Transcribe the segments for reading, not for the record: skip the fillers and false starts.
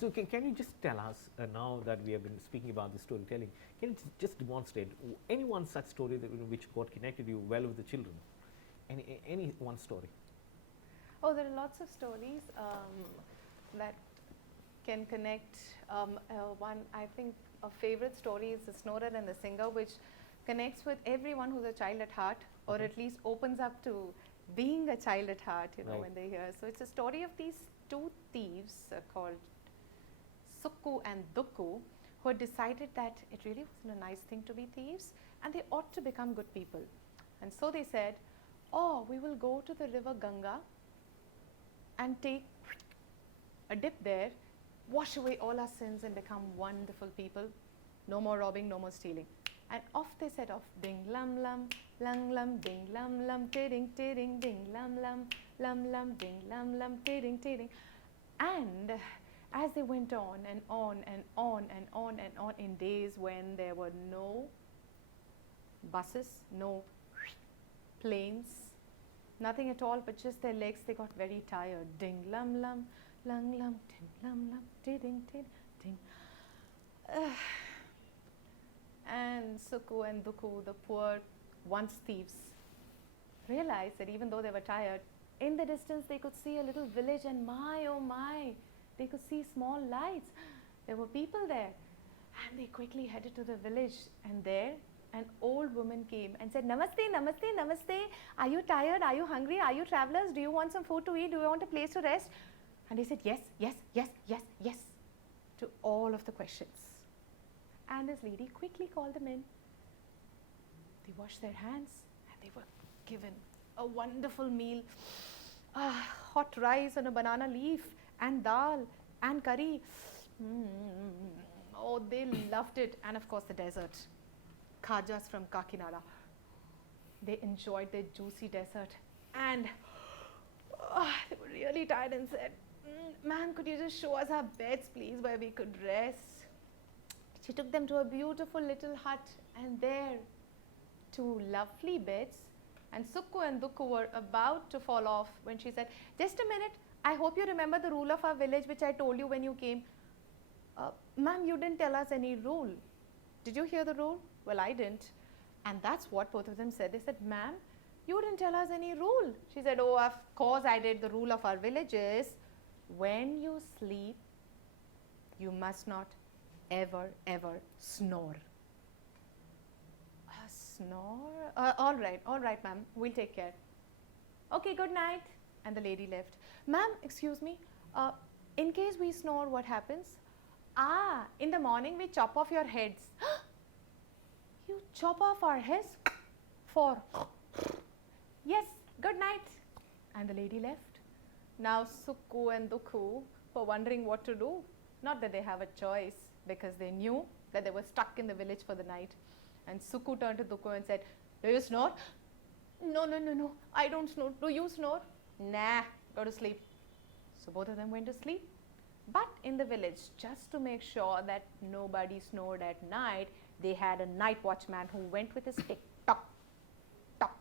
So can you just tell us, now that we have been speaking about the storytelling, can you just demonstrate any one such story that, which got connected you well with the children? Any one story? Oh, there are lots of stories that can connect. One, I think, a favorite story is The Snorer and the Singer, which connects with everyone who's a child at heart, or at least opens up to being a child at heart, you know, Right. when they hear. So it's a story of these two thieves called Sukku and Dukku, who had decided that it really wasn't a nice thing to be thieves and they ought to become good people. And so they said, oh, we will go to the river Ganga and take a dip there, wash away all our sins and become wonderful people. No more robbing, no more stealing. And off they set off. Ding lum lum, lum lum, ding lum lum, tiding tiding, ding lum lum, ding lum lum, tiding tiding. And as they went on and on and on and on and on in days when there were no buses, no planes, nothing at all but just their legs, they got very tired. Ding lum lum, lum lum, ding lum lum, tiding tid, ding. And Sukku and Dukku, the poor once thieves, realized that even though they were tired, in the distance they could see a little village, and my oh my, they could see small lights. There were people there, and they quickly headed to the village, and there an old woman came and said, Namaste, Namaste, Namaste. Are you tired? Are you hungry? Are you travelers? Do you want some food to eat? Do you want a place to rest? And they said yes, yes, yes, yes, yes to all of the questions. And this lady quickly called them in. They washed their hands and they were given a wonderful meal. Hot rice on a banana leaf and dal and curry. Oh, they loved it. And of course the dessert. Khajas from Kakinada. They enjoyed their juicy dessert. And they were really tired and said, ma'am, could you just show us our beds, please, where we could rest? She took them to a beautiful little hut, and there, two lovely beds, and Sukku and Dukku were about to fall off when she said, just a minute, I hope you remember the rule of our village which I told you when you came. Ma'am, you didn't tell us any rule. Did you hear the rule? Well, I didn't. And that's what both of them said. They said, ma'am, you didn't tell us any rule. She said, oh, of course I did. The rule of our village is, when you sleep, you must not ever, ever snore. Snore? All right, ma'am, we'll take care. Okay, good night. And the lady left. Ma'am, excuse me, in case we snore, what happens? In the morning we chop off your heads. You chop off our heads? For? Yes, good night. And the lady left. Now Sukku and Dukku were wondering what to do. Not that they have a choice, because they knew that they were stuck in the village for the night. And Sukku turned to Dukku and said, do you snore? No, I don't snore. Do you snore? Nah, go to sleep. So both of them went to sleep. But in the village, just to make sure that nobody snored at night, they had a night watchman who went with his stick. Tock, tock.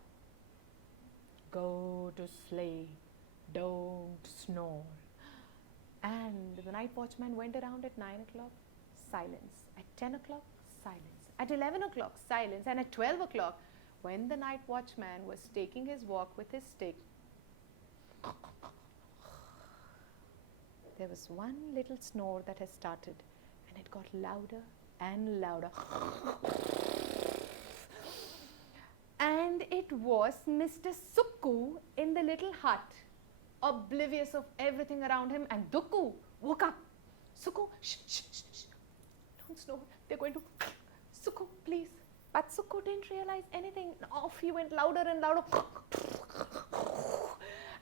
Go to sleep. Don't snore. And the night watchman went around at 9 o'clock, silence. At 10 o'clock, silence. At 11 o'clock, silence. And at 12 o'clock, when the night watchman was taking his walk with his stick, there was one little snore that had started, and it got louder and louder. And it was Mr. Sukku in the little hut, oblivious of everything around him, and Dukku woke up. Sukku, shh, shh, shh, shh. Don't snore. They're going to... Sukku, please. But Sukku didn't realize anything. Off he went louder and louder.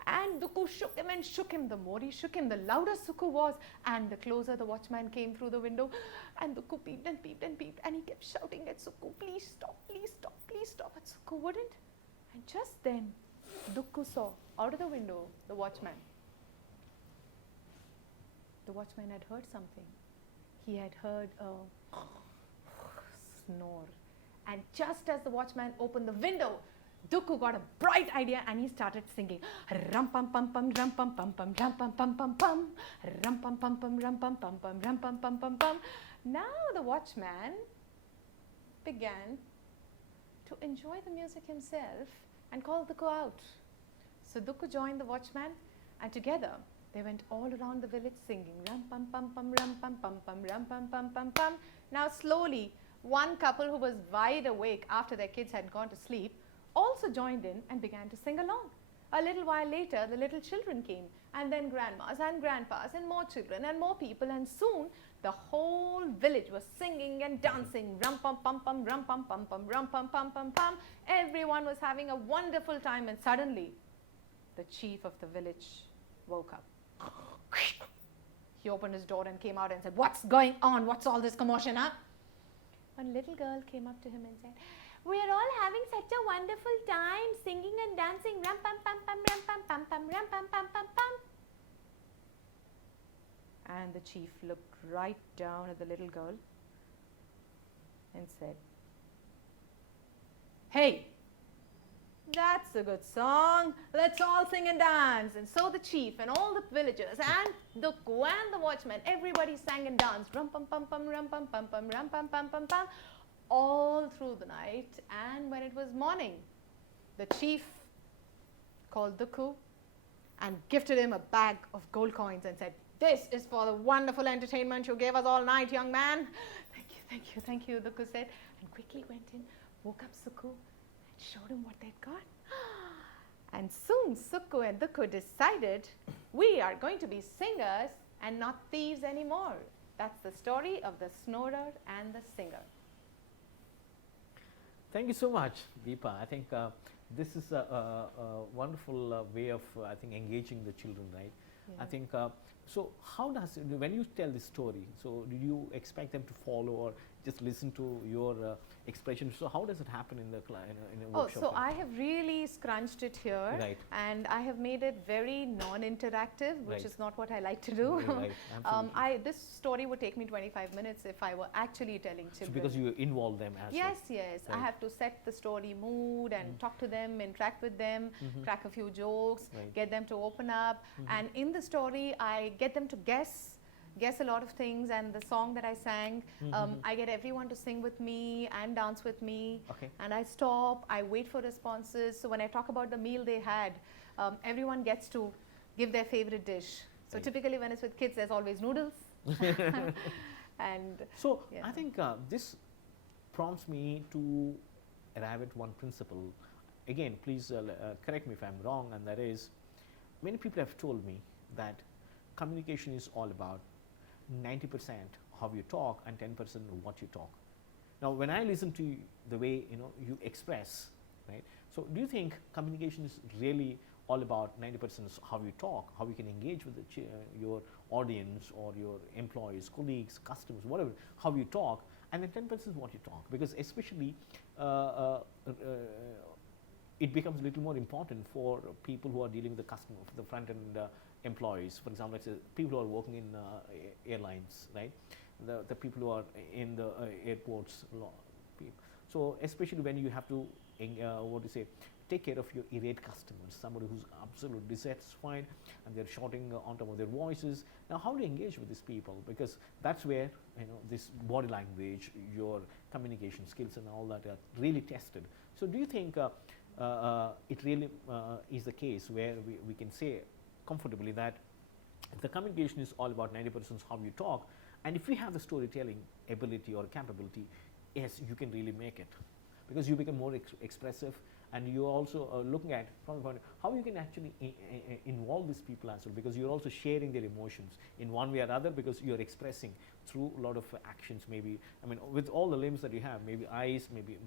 And Dukku shook him and shook him. The more he shook him, the louder Sukku was. And the closer the watchman came through the window. And Dukku peeped and peeped and peeped. And he kept shouting at Sukku, please stop, please stop, please stop. But Sukku wouldn't. And just then, Dukku saw out of the window the watchman. watchman had heard something. He had heard a snore. And just as the watchman opened the window, Dukku got a bright idea and he started singing rum pum pum pum rum pum pum pum rum pum pum pum pum rum pum pum pum rum pum pum pum rum pum pum pum pum. Now the watchman began to enjoy the music himself and called Dukku out. So Dukku joined the watchman and together they went all around the village singing rum pum pum pum rum pum pum pum rum pum pum pum pum. Now slowly one couple who was wide awake after their kids had gone to sleep also joined in and began to sing along. A little while later, the little children came, and then grandmas and grandpas and more children and more people, and soon the whole village was singing and dancing rum pum pum pum rum pum pum pum rum pum pum pum pum. Everyone was having a wonderful time, and suddenly the chief of the village woke up. He opened his door and came out and said, "What's going on? What's all this commotion, huh?" One little girl came up to him and said, "We're all having such a wonderful time singing and dancing rum pum pum pum rum pum pum pum rum pum pum pum pum." And the chief looked right down at the little girl and said, "Hey, that's a good song. Let's all sing and dance." And so the chief and all the villagers and Dukku and the watchman, everybody sang and danced rum pum pum pum rum pum pum pum rum pum pum pum pum all through the night. And when it was morning, the chief called Dukku and gifted him a bag of gold coins and said, "This is for the wonderful entertainment you gave us all night, young man." "Thank you, thank you, thank you," Dukku said, and quickly went in, woke up Sukku, showed him what they'd got. And soon Sukku and Dukku decided, we are going to be singers and not thieves anymore. That's the story of the snorer and the singer. Thank you so much, Deepa. I think this is a wonderful way of, I think, engaging the children, right? Yeah. I think, so how does, when you tell this story, so do you expect them to follow or just listen to your expression? So how does it happen in the in a workshop? So I have really scrunched it here, Right. and I have made it very non-interactive, which Right. is not what I like to do. Right, absolutely. This story would take me 25 minutes if I were actually telling children. So because you involve them as Yes, well. yes. I Right. have to set the story mood and talk to them, interact with them, crack a few jokes, Right. get them to open up. And in the story, I get them to guess a lot of things, and the song that I sang, I get everyone to sing with me and dance with me. Okay. And I stop, I wait for responses. So when I talk about the meal they had, everyone gets to give their favorite dish. So Right. typically when it's with kids, there's always noodles. And So yeah. I think this prompts me to arrive at one principle. Again, please correct me if I'm wrong, and that is, many people have told me that communication is all about 90% how you talk and 10% what you talk. Now, when I listen to the way you express, right? So, do you think communication is really all about 90% how you talk, how you can engage with your audience or your employees, colleagues, customers, whatever, how you talk, and then 10% what you talk? Because especially it becomes a little more important for people who are dealing with the customer, the front end employees. For example, let's say people who are working in airlines, right? The people who are in the airports. So especially when you have to, take care of your irate customers, somebody who's absolutely dissatisfied and they're shouting on top of their voices. Now, how do you engage with these people? Because that's where this body language, your communication skills, and all that are really tested. So, do you think it really is the case where we can say comfortably that if the communication is all about 90% how you talk, and if you have the storytelling ability or capability, yes, you can really make it, because you become more expressive, and you're also looking at from the point of how you can actually involve these people as well, because you're also sharing their emotions in one way or other, because you're expressing through a lot of actions, maybe, I mean, with all the limbs that you have, maybe eyes, maybe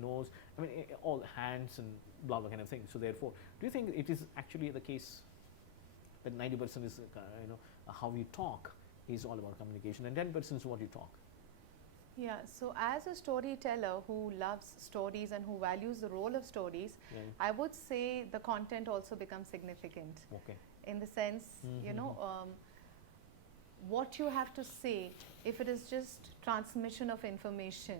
nose, I mean, all hands and blah blah kind of thing. So therefore, do you think it is actually the case that 90% is how you talk is all about communication, and 10% is what you talk? yeah, so as a storyteller who loves stories and who values the role of stories, Right. I would say the content also becomes significant. Okay. In the sense, what you have to say, if it is just transmission of information,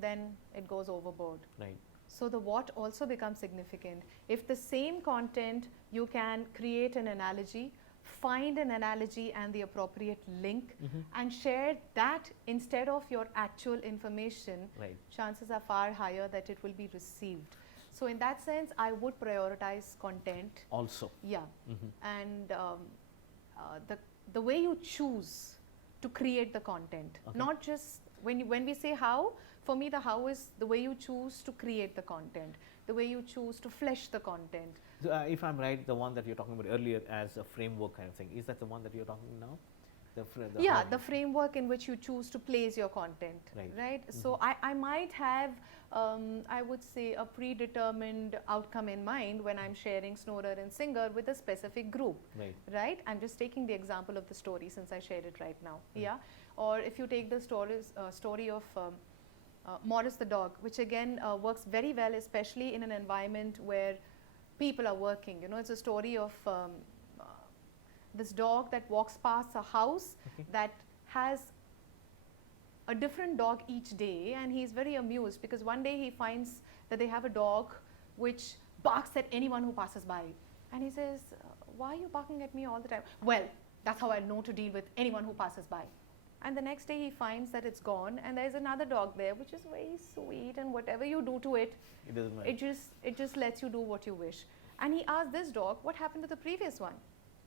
then it goes overboard. Right. So the what also becomes significant. If the same content, you can create an analogy, find an analogy and the appropriate link, and share that instead of your actual information, Right. chances are far higher that it will be received. So in that sense, I would prioritize content. Also. Yeah. And the way you choose to create the content, not just when we say how, for me the how is the way you choose to create the content, the way you choose to flesh the content. So, if I'm right, the one that you're talking about earlier as a framework kind of thing, is that the one that you're talking now? Yeah, the framework in which you choose to place your content, right? So I might have, I would say, a predetermined outcome in mind when I'm sharing Snorer and Singer with a specific group, right? I'm just taking the example of the story since I shared it right now, yeah? Or if you take the story of Morris the dog, which again works very well, especially in an environment where people are working. You know, it's a story of this dog that walks past a house that has a different dog each day, and he's very amused because one day he finds that they have a dog which barks at anyone who passes by, and he says, why are you barking at me all the time? Well, that's how I know to deal with anyone who passes by. And the next day he finds that it's gone and there's another dog there which is very sweet, and whatever you do to it, it doesn't matter. It just lets you do what you wish. And he asked this dog, what happened to the previous one?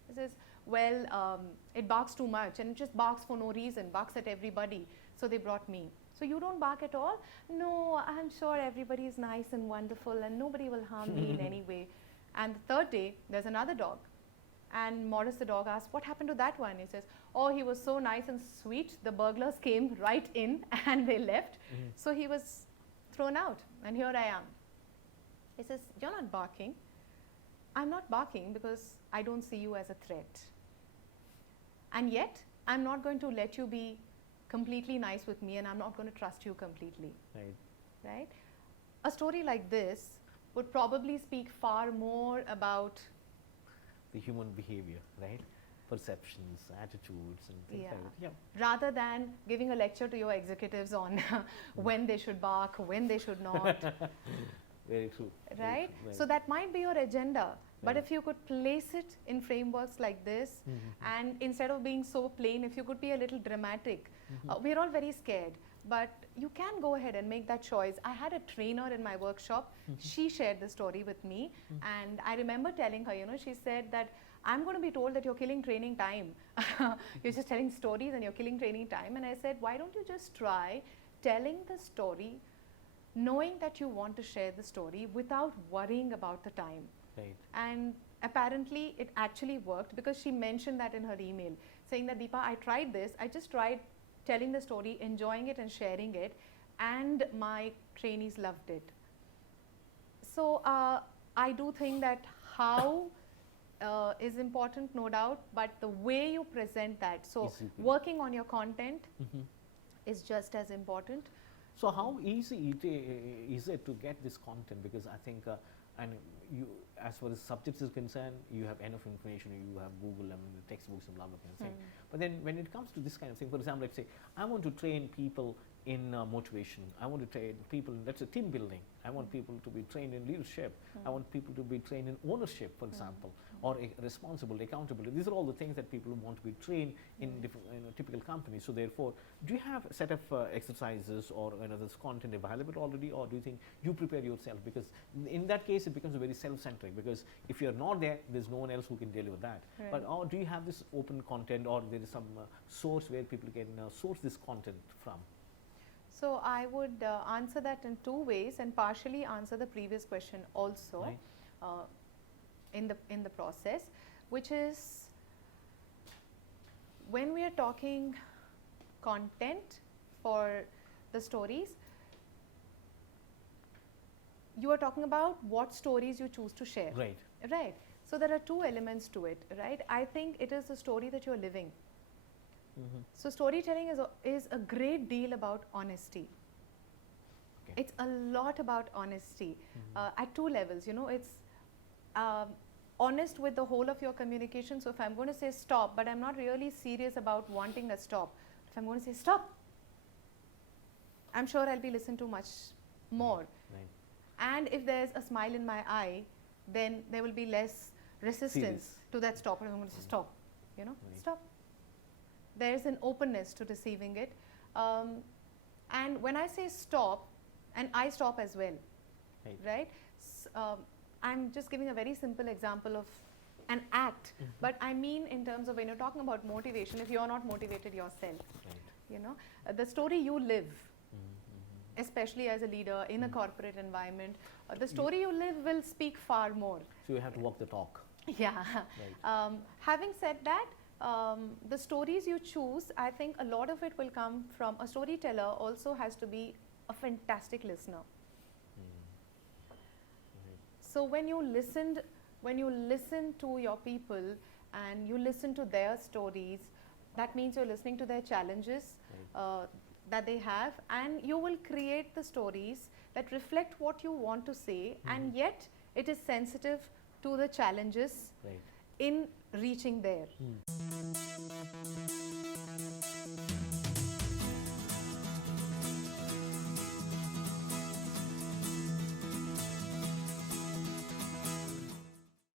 He says, well, it barks too much and it just barks for no reason, barks at everybody. So they brought me. So you don't bark at all? No, I'm sure everybody is nice and wonderful and nobody will harm me in any way. And the third day, there's another dog. And Morris the dog asked, what happened to that one? He says, oh, he was so nice and sweet. The burglars came right in and they left. So he was thrown out. And here I am. He says, you're not barking. I'm not barking because I don't see you as a threat. And yet, I'm not going to let you be completely nice with me, and I'm not going to trust you completely. Right? A story like this would probably speak far more about the human behavior, right? Perceptions, attitudes, and things like that. Yeah. Rather than giving a lecture to your executives on when they should bark, when they should not. Very true. Right? Very true. So that might be your agenda. But if you could place it in frameworks like this, and instead of being so plain, if you could be a little dramatic, we're all very scared. But you can go ahead and make that choice. I had a trainer in my workshop. She shared the story with me. And I remember telling her, you know, she said that I'm going to be told that you're killing training time. You're just telling stories and you're killing training time. And I said, why don't you just try telling the story, knowing that you want to share the story without worrying about the time. And apparently it actually worked, because she mentioned that in her email, saying that, Deepa, I tried this. I just tried telling the story, enjoying it and sharing it, and my trainees loved it. So I do think that how is important, no doubt, but the way you present that, so working on your content is just as important. So how easy is it to get this content? Because I think, and you, as far as subjects is concerned, you have enough information. You have Google and textbooks and blah blah kind of thing. But then when it comes to this kind of thing, for example, let's say I want to train people in motivation. I want to train people in, let's say, team building. I want people to be trained in leadership. I want people to be trained in ownership, for example, or responsible, accountability. These are all the things that people want to be trained in different, typical companies. So therefore, do you have a set of exercises or this content available already, or do you think you prepare yourself? Because in that case, it becomes very self-centric, because if you're not there, there's no one else who can deliver that. But or do you have this open content, or there is some source where people can source this content from? So I would answer that in two ways, and partially answer the previous question also in the process, which is, when we are talking content for the stories, you are talking about what stories you choose to share. Right. So there are two elements to it, right? I think it is the story that you're living. So storytelling is a great deal about honesty. It's a lot about honesty at two levels. You know, it's honest with the whole of your communication. So if I'm going to say stop, but I'm not really serious about wanting a stop, if I'm going to say stop, I'm sure I'll be listened to much more. Right. And if there's a smile in my eye, then there will be less resistance Serious. to that stop. And I'm going to say stop, you know, Right. stop. There's an openness to receiving it. And when I say stop, and I stop as well, Right. right? I'm just giving a very simple example of an act, but I mean in terms of when you're talking about motivation, if you're not motivated yourself, Right. you know, the story you live, Mm-hmm. especially as a leader in a corporate environment, the story you live will speak far more. So you have to walk the talk. Yeah. Right. Having said that, the stories you choose, I think a lot of it will come from a storyteller. Also has to be a fantastic listener. So when you listen to your people and you listen to their stories, that means you're listening to their challenges that they have, and you will create the stories that reflect what you want to say, and yet it is sensitive to the challenges Right. in reaching there.